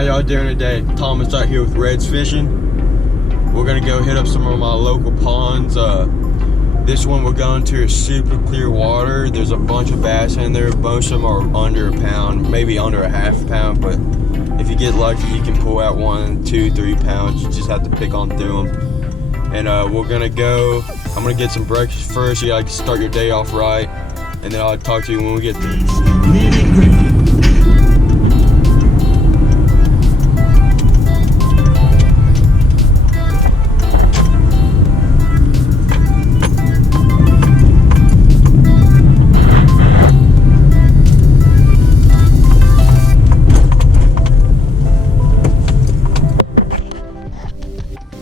How y'all doing today? Thomas out here with Reds Fishing. We're gonna go hit up some of my local ponds. This one we're going to is super clear water. There's a bunch of bass in there. Most of them are under a pound, maybe under a half pound, but if you get lucky, you can pull out 1, 2, 3 pounds. You just have to pick on through them. And we're gonna go. I'm gonna get some breakfast first. You gotta start your day off right, and then I'll talk to you when we get there.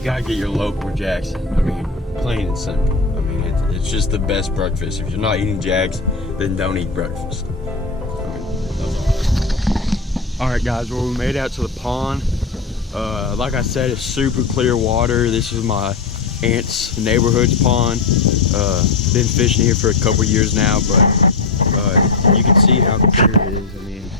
Gotta get your local Jacks. I mean, plain and simple. I mean, it's just the best breakfast. If you're not eating Jacks, then don't eat breakfast. All right, guys. Well, we made it out to the pond. Like I said, it's super clear water. This is my aunt's neighborhood's pond. Been fishing here for a couple years now, but you can see how clear it is. I mean,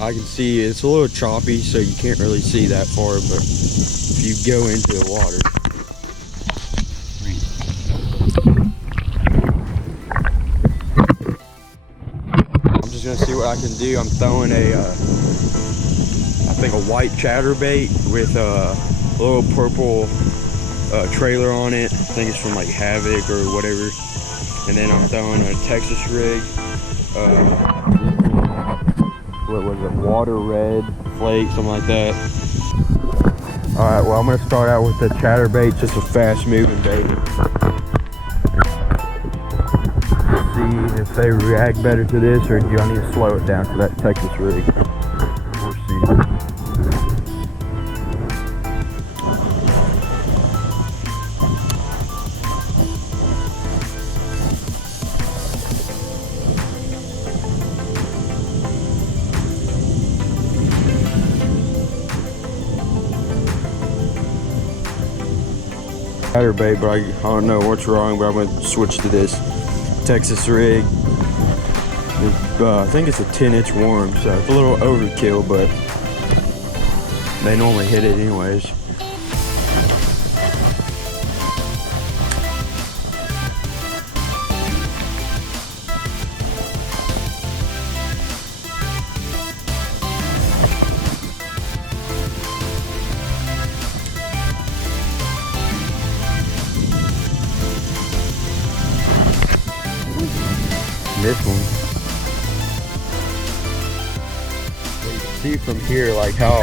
I can see it's a little choppy, so you can't really see that far, but if you go into the water. I'm just gonna see what I can do. I'm throwing I think a white chatterbait with a little purple trailer on it. I think it's from like Havoc or whatever. And then I'm throwing a Texas rig. What was it, water red flake, something like that. All right, well, I'm gonna start out with the chatterbait, just a fast moving bait. See if they react better to this, or do I need to slow it down to that Texas rig? We'll see. Chatterbait, but I don't know what's wrong, but I'm gonna switch to this Texas rig. I think it's a 10-inch worm, so it's a little overkill, but they normally hit it anyways. This one, you can see from here like how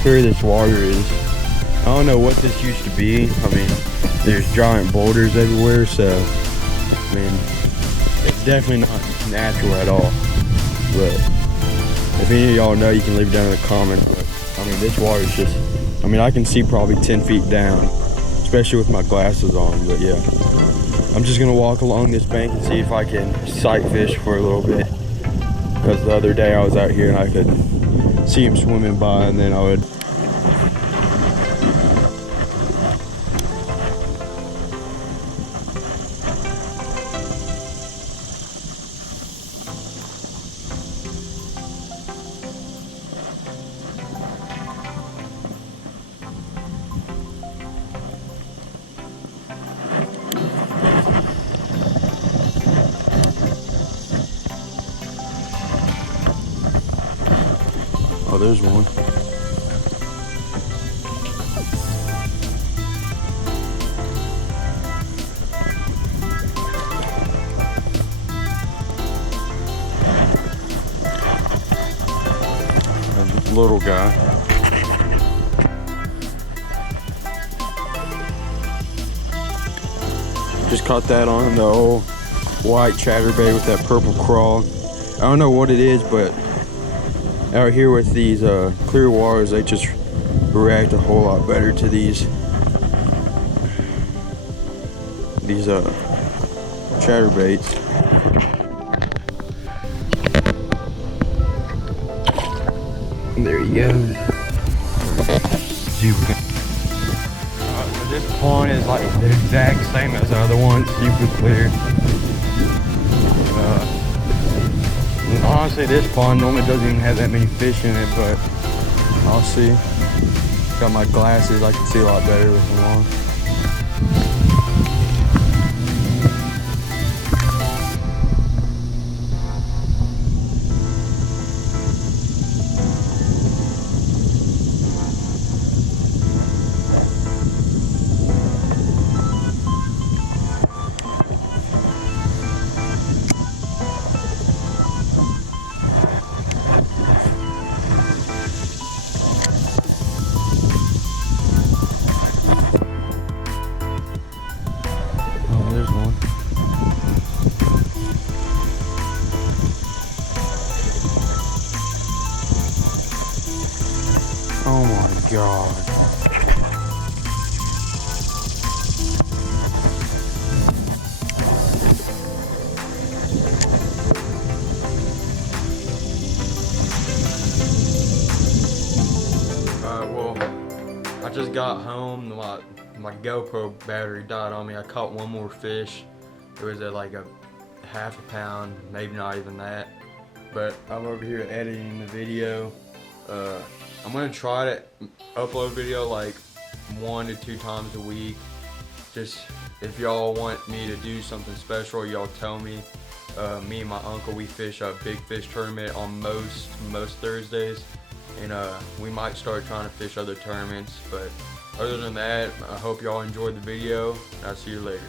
clear this water is. I don't know what this used to be. I mean, there's giant boulders everywhere, so I mean, it's definitely not natural at all. But if any of y'all know, you can leave it down in the comments. But I mean, this water is just, I mean, I can see probably 10 feet down, especially with my glasses on. But yeah, I'm just gonna walk along this bank and see if I can sight fish for a little bit, because the other day I was out here and I could see him swimming by, and then I would. Oh, there's one. There's a little guy. Just caught that on the old white chatterbait with that purple crawl. I don't know what it is, but out here with these clear waters, they just react a whole lot better to these chatterbaits. There he goes. This pond is like the exact same as the other one, super clear. honestly, this pond normally doesn't even have that many fish in it, but I'll see. Got my glasses, I can see a lot better with them on. Oh, there's one. Oh my god. Well, I just got home. My GoPro battery died on me. I caught one more fish. It was at like a half a pound, maybe not even that. But I'm over here editing the video. I'm gonna try to upload video like 1 to 2 times a week. Just if y'all want me to do something special, y'all tell me. Me and my uncle, we fish a big fish tournament on most Thursdays, and we might start trying to fish other tournaments. But other than that, I hope y'all enjoyed the video, and I'll see you later.